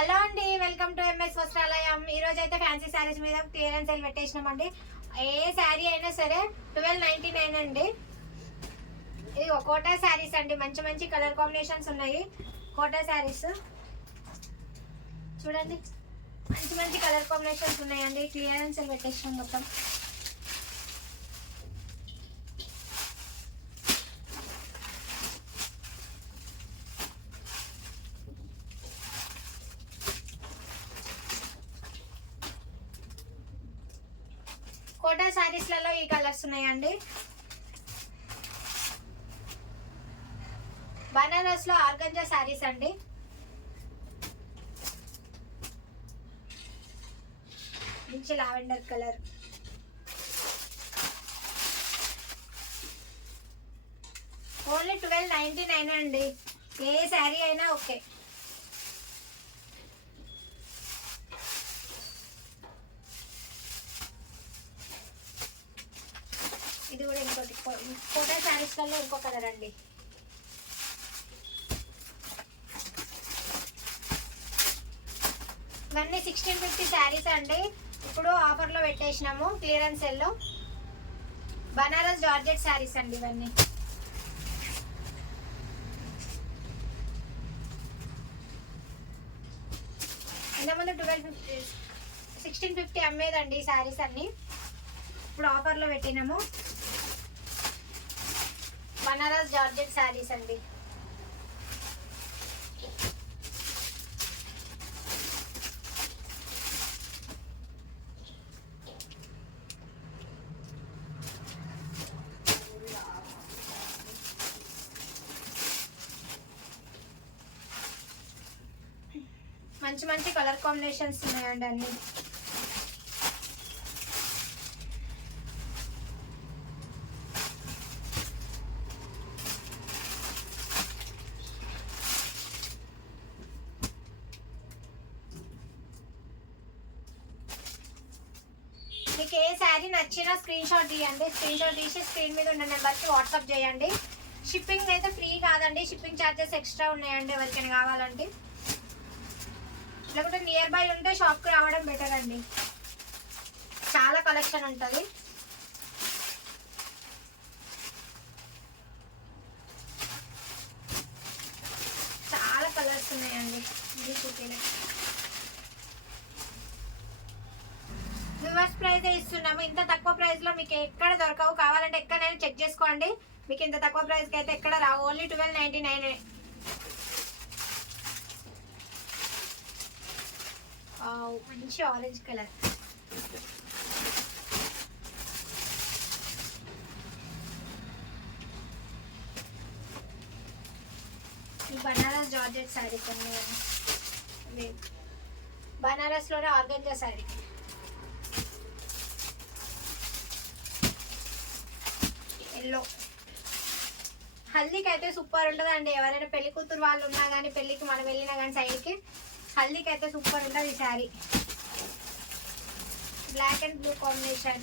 హలో అండి, welcome to MS వస్త్రాలయం. ఈ రోజు అయితే ఫ్యాన్సీ శారీస్ మీద క్లియరెన్స్ సేల్ పెట్టేసినామండి. ఏ శారీ అయినా సరే 1299 అండి. ఇది కోటా శారీస్ అండి. మంచి మంచి కలర్ కాంబినేషన్స్ ఉన్నాయి. కోటా శారీస్ చూడండి, మంచి మంచి కలర్ కాంబినేషన్స్ ఉన్నాయండి. క్లియరెన్స్ సేల్ పెట్టేసినాం మొత్తం. కోటా శారీస్లలో ఈ కలర్స్ ఉన్నాయండి. బనారస్ లో ఆర్గంజా శారీస్ అండి. మంచి లావెండర్ కలర్. ఓన్లీ 1299 అండి. ఏ శారీ అయినా ఓకే. ఇది కూడా ఇంకోటి కోటా శారీస్లలో ఇంకో కలర్ అండి. ఇవన్నీ 1650 శారీస్ అండి. ఇప్పుడు ఆఫర్లో పెట్టేసినాము క్లియరెన్స్ సేల్లో. బనారస్ జార్జెట్ శారీస్ అండి ఇవన్నీ. ఇంతకుముందు 1650 అమ్మేదండి ఈ శారీస్ అన్ని. ఇప్పుడు ఆఫర్లో పెట్టినాము. బనారస్ జార్జెట్ శారీస్ అండి. మంచి మంచి కలర్ కాంబినేషన్స్ ఉన్నాయండి అన్ని. మీకు ఏ శారీ నచ్చినా స్క్రీన్ షాట్ తీయండి. స్క్రీన్ షాట్ తీసి స్క్రీన్ మీద ఉన్న నెంబర్కి వాట్సాప్ చేయండి. షిప్పింగ్ అయితే ఫ్రీ కాదండి, షిప్పింగ్ ఛార్జెస్ ఎక్స్ట్రా ఉన్నాయండి ఎవరికైనా కావాలంటే. లేకుంటే నియర్ బై ఉంటే షాప్కి రావడం బెటర్ అండి. చాలా కలెక్షన్ ఉంటుంది. చాలా కలర్స్ ఉన్నాయండి. ఇది చూపిన వ్యూవర్స్ ప్రైస్ ఇస్తున్నాము. ఇంత తక్కువ ప్రైస్ లో మీకు ఎక్కడ దొరకవు. కావాలంటే ఎక్కడైనా చెక్ చేసుకోండి. మీకు ఇంత తక్కువ ప్రైస్ కి అయితే ఎక్కడ రావు. ఓన్లీ 1299. మంచి ఆరెంజ్ కలర్. ఈ బనారస్ జార్జెట్ శారీ కొన్ని బనారస్ లోనే ఆర్గంజా శారీ. ఎల్లో హల్దీకి అయితే సూపర్ ఉంటుందండి. ఎవరైనా పెళ్లి కూతురు వాళ్ళు ఉన్నా కానీ, పెళ్ళికి మనం వెళ్ళినా కానీ సైడ్కి హల్దీకి అయితే సూపర్ ఉంటుంది ఈ sari. Black and blue combination.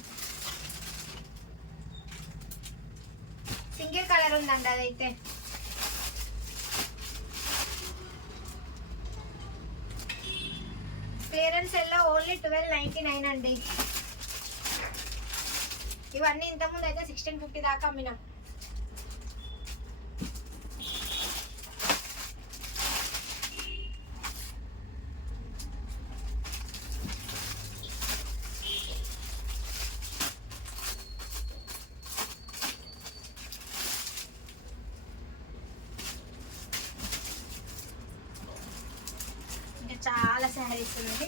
Single colour ఉందండి అదైతే. క్లియరెన్స్ సెల్లో ఓన్లీ 1299 అండి. ఇవన్నీ ఇంతకుముందు అయితే 1650 దాకా అమ్మినాం. ఇంకా చాలా శారీస్ ఉన్నాయి.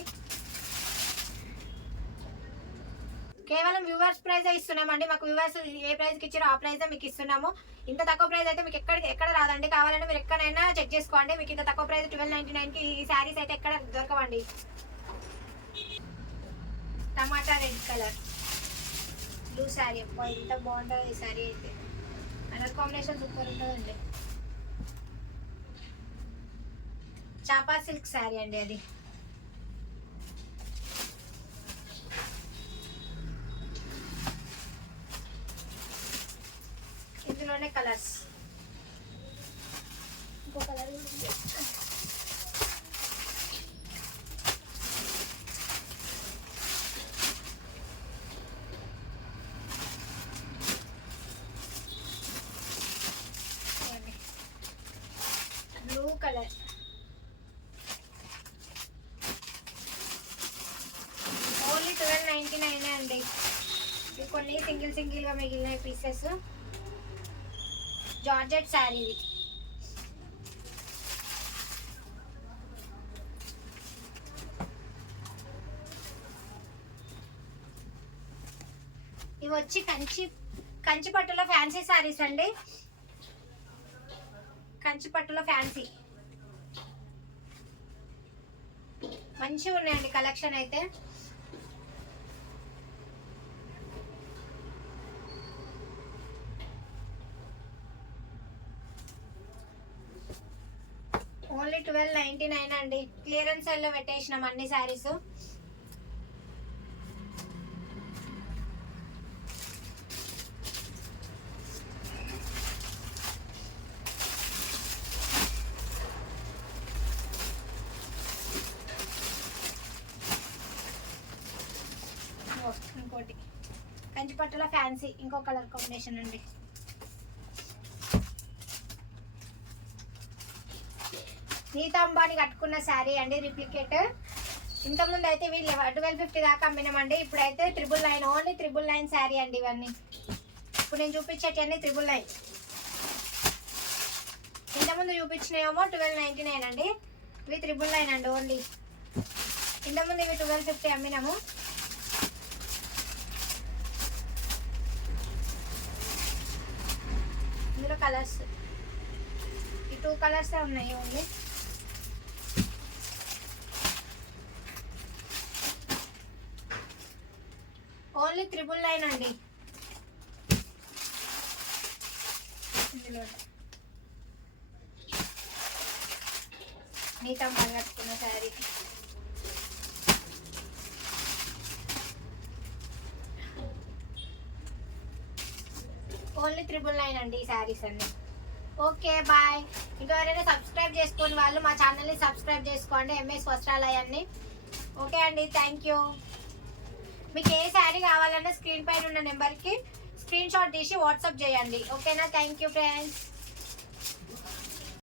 కేవలం వ్యూవర్స్ ప్రైజ్ ఇస్తున్నామండి. మాకు వ్యూవర్స్ ఏ ప్రైజ్కి ఇచ్చారో ఆ ప్రైజ్ మీకు ఇస్తున్నాము. ఇంత తక్కువ ప్రైస్ అయితే మీకు ఎక్కడ రాదండి. కావాలంటే మీరు ఎక్కడైనా చెక్ చేసుకోండి. మీకు ఇంత తక్కువ ప్రైస్ 1299కి ఈ శారీస్ అయితే ఎక్కడ దొరకవండి. టమాటా రెడ్ కలర్ బ్లూ శారీ. ఎంత బాగుంటుంది ఈ శారీ అయితే. కలర్ కాంబినేషన్ సూపర్ ఉంటుందండి. చాపా సిల్క్ శారీ అండి అది. ఇందులోనే కలర్స్. ఇంకో కలర్ సింగిల్ సింగిల్గా మిగిలిన పీసెస్. జార్జెట్ శారీ ఇది. ఇవి వచ్చి కంచి పట్టులో ఫ్యాన్సీ శారీస్ అండి. కంచి పట్టులో ఫ్యాన్సీ మంచిగా ఉన్నాయండి కలెక్షన్ అయితే. ఓన్లీ 1299 అండి. క్లియరెన్స్ సేల్ లో పెట్టేసినాం అన్ని శారీస్. ఇంకోటి కంచి పట్టులో ఫ్యాన్సీ ఇంకో కలర్ కాంబినేషన్ అండి. నీతా అంబానీ కట్టుకున్న శారీ అండి, రిప్లికేట్. ఇంతకుముందు అయితే వీళ్ళు 1250 దాకా అమ్మినామండి. ఇప్పుడైతే 999, ఓన్లీ 999 శారీ అండి ఇవన్నీ. ఇప్పుడు నేను చూపించేటివన్నీ 999. ఇంతకుముందు చూపించినాయేమో 1299 అండి. ఇవి 999 అండి ఓన్లీ. ఇంతకుముందు ఇవి 1250 అమ్మినాము. ఇందులో కలర్స్ ఈ 2 కలర్సే ఉన్నాయి ఓన్లీ. ఓన్లీ 999 అండి. ఇందులో నీతా అంబానీ కట్టుకున్న శారీ. ఓన్లీ 999 అండి ఈ శారీస్ అన్ని. Okay bye. ఇంకా ఎవరైనా సబ్స్క్రైబ్ చేసుకుని వాళ్ళు మా ఛానల్ని సబ్స్క్రైబ్ చేసుకోండి, ఎంఎస్ వస్త్రాలయాన్ని. ఓకే అండి, థ్యాంక్ యూ. మీకు ఏ శారీ కావాలన్నా స్క్రీన్ పైన ఉన్న నెంబర్కి స్క్రీన్ షాట్ తీసి వాట్సాప్ చేయండి. ఓకేనా? Thank you friends.